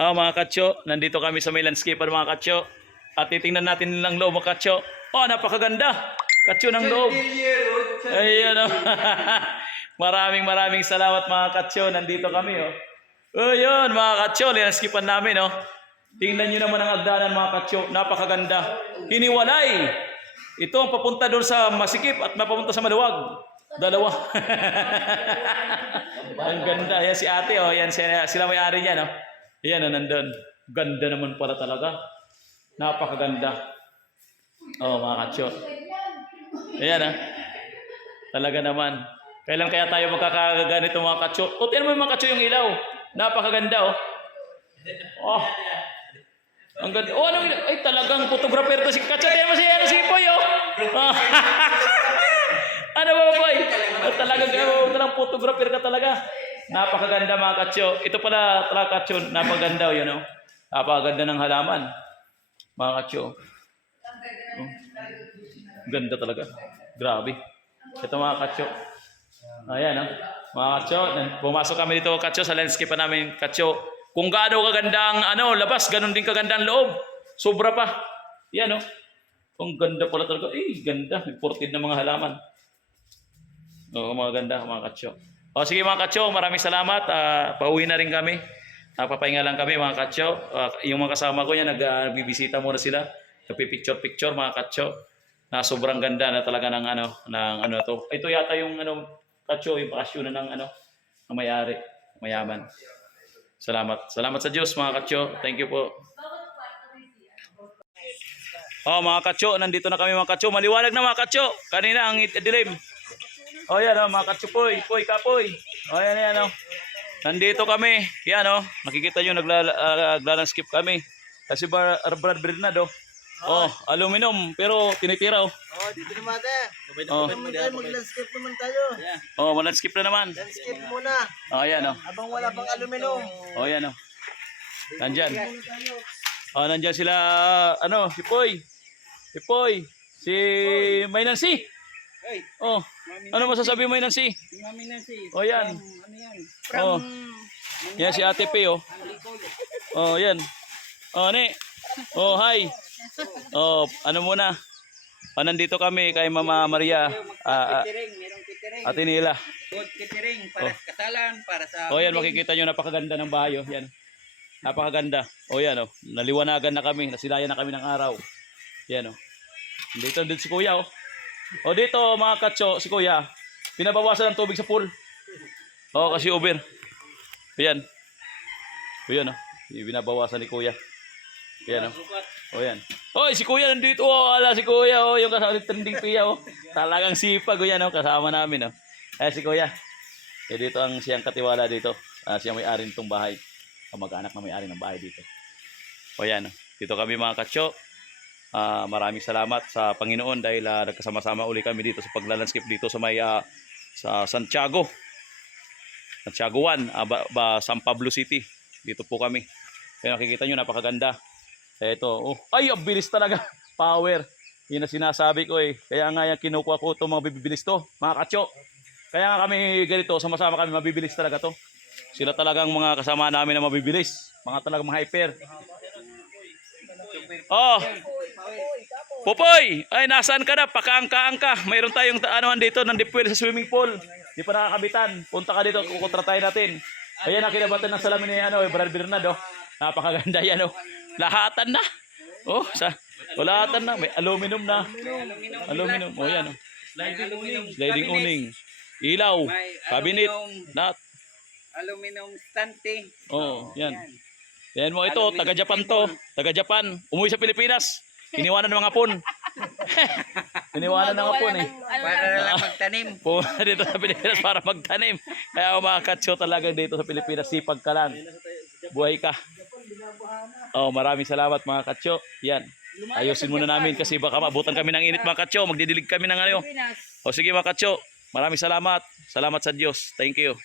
Mga katso, nandito kami sa may landscape mga katso. At titingnan natin ng loob mga katso. Napakaganda. Katso ng loob. Ayan o. Maraming salamat mga katso. Nandito kami o. Ayan mga katso, landscapean namin o. Tingnan nyo naman ang agdanan mga katso. Napakaganda. Hiniwalay. Ito ang papunta doon sa masikip at mapapunta sa maluwag. Dalawa. Ang ganda. Yan si ate o. Yan sila may-ari niya no. Yan o, nandun. Ganda naman pala talaga. Napakaganda. Mga katso. Ayan talaga naman. Kailan kaya tayo magkakaganito mga katso? Tignan mo mga katso yung ilaw. Napakaganda ang ganda. Anong ilaw? Ay talagang photographer to si katso. Tignan mo si Poy Ano ba Poy? Talagang photographer ka talaga. Napakaganda mga katso. Ito pala talaga katso. Napakaganda yun Napakaganda ng halaman. Mga katso. Ganda talaga. Grabe. Ito mga katso. Ayan mga katso. Pumasok kami dito katso sa landscape pa namin katso. Kung gaano kaganda ang labas, ganun din kaganda ang loob. Sobra pa. Yan Ang ganda pala talaga. Ganda. Imported na mga halaman. Mga ganda mga katso. Sige mga katso, maraming salamat. Pauwi na rin kami. Papahinga lang kami mga katso. Yung mga kasama ko yan, nagbibisita muna sila. Nagpipicture mga katso. Na sobrang ganda na talaga ng to. Ito yata yung katso, yung bakasyon ng ng may-ari, mayaman. Salamat sa Diyos mga katso. Thank you po. Mga katso, nandito na kami mga katso. Maliwanag na mga katso. Kanina ang dilim. Yan mga katso, Poy, kapoy. Yan Nandito kami. Yan nakikita nyo naglalanskip kami. Kasi Brad Bernardo. Aluminum pero tinitira dito naman mag-landscape naman tayo. Mag-landscape na naman. Landscape muna. Yan Habang wala pang aluminum. Yan Nandyan. Nandyan sila si Poy. Si May Nancy. Ano masasabi mo Nancy? Mami Nancy. Yan. From Yan si Ate P yan. Hi. Ano muna? Nandito kami kay Mama Maria. Ate Nila. Good catering para sa kasalan, para sa yan makikita nyo napakaganda ng bahay yan. Napakaganda. Yan naliwanagan na kami, nasilayan na kami ng araw. Yan Dito si Kuya dito mga katso, si Kuya pinabawasan ng tubig sa pool. Kasi over. Yan. Binabawasan ni Kuya. Yan yan. Si Kuya nandito ala si Kuya yung kasama ni Trending Pia Talagang sipag yan kasama namin si Kuya. Dito ang siyang katiwala dito. Siyang may-ari nitong bahay. Kamag-anak na may-ari ng bahay dito. Yan dito kami mga katso. Maraming salamat sa Panginoon dahil nagkasama-sama uli kami dito sa paglalanskip dito sa may sa Santiago 1, San Pablo City. Dito po kami. Kaya nakikita nyo napakaganda. Ito, ang bilis talaga. Power. Yun ang sinasabi ko Kaya nga yung kinukuha ko itong mga bibibilis to, mga katso. Kaya nga kami ganito, sama-sama kami, mabibilis talaga to. Sila talagang mga kasama namin na mabibilis. Mga talagang mga hyper. Popoy! Nasaan ka na? Pakaangka-angka. Mayroon tayong dito ng deep well sa swimming pool. Di pa nakakabitan. Punta ka dito, kukontratahin natin. Ayan, nakilabatan ng salamin ni Brad Bernardo. Napakaganda yan Lahatan na. Lahatan na. May aluminum na. Aluminum. Yan Sliding uning. Ilaw. Cabinet. aluminum stante. Yan. Yan mo ito, taga-Japan to. Taga-Japan. Umuwi sa Pilipinas. Iniwanan ng mga hapon. Iniwanan ng hapon Para lang magtanim. Dito sa Pilipinas para magtanim. Kaya mga katso talaga dito sa Pilipinas. Sipag ka lang. Buhay ka. Maraming salamat mga katso. Yan. Ayusin muna namin kasi baka mabutan kami ng init mga katso. Magdidilig kami ng Sige mga katso. Maraming salamat. Salamat sa Diyos. Thank you.